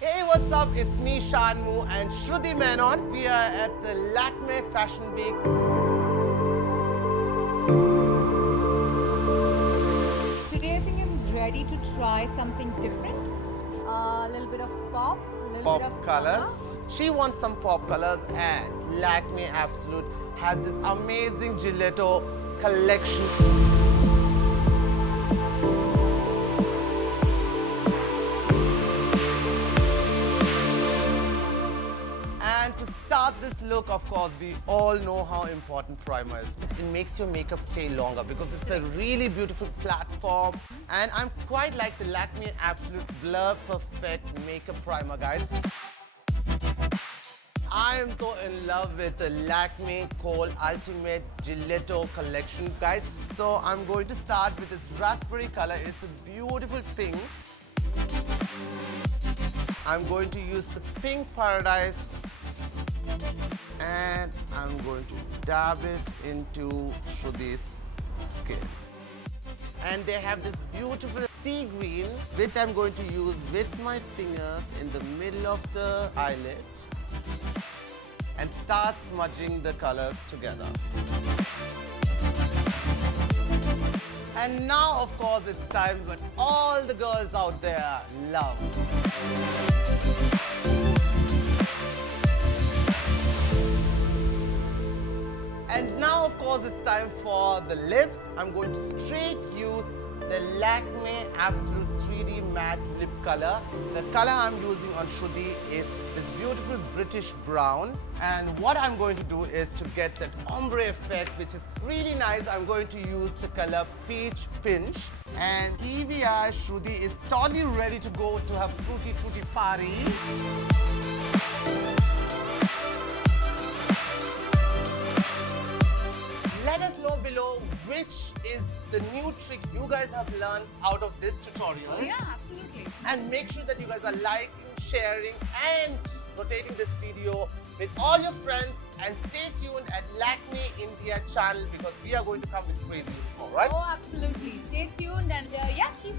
Hey, what's up? It's me, Shaan Mu and Shruti Menon. We are at the Lakme Fashion Week. Today I think I'm ready to try something different. A little bit of pop, a little Pop bit of colors. She wants some pop colors, and Lakme Absolute has this amazing Gelato collection. And to start this look, of course, we all know how important primer is. It makes your makeup stay longer because it's a really beautiful platform. And I'm quite like the Lakme Absolute Blur Perfect Makeup Primer, guys. I am so in love with the Lakme Kohl Ultimate Gelato collection, guys. So I'm going to start with this raspberry color. It's a beautiful pink. I'm going to use the Pink Paradise and I'm going to dab it into Shruti's skin. And they have this beautiful sea green, which I'm going to use with my fingers in the middle of the eyelid and start smudging the colors together. And now, of course, it's time what all the girls out there love. And now, of course, it's time for the lips. I'm going to straight use the Lakme Absolute 3D Matte Lip Color. The color I'm using on Shruti is this beautiful British brown. And what I'm going to do is to get that ombre effect, which is really nice. I'm going to use the color Peach Pinch. And here we are, Shruti is totally ready to go to her fruity party. Let us know below which is the new trick you guys have learned out of this tutorial. Yeah, absolutely. And make sure that you guys are liking, sharing and rotating this video with all your friends, and stay tuned at Lakme India channel because we are going to come with crazy looks more, right? Oh, absolutely. Stay tuned and yeah, keep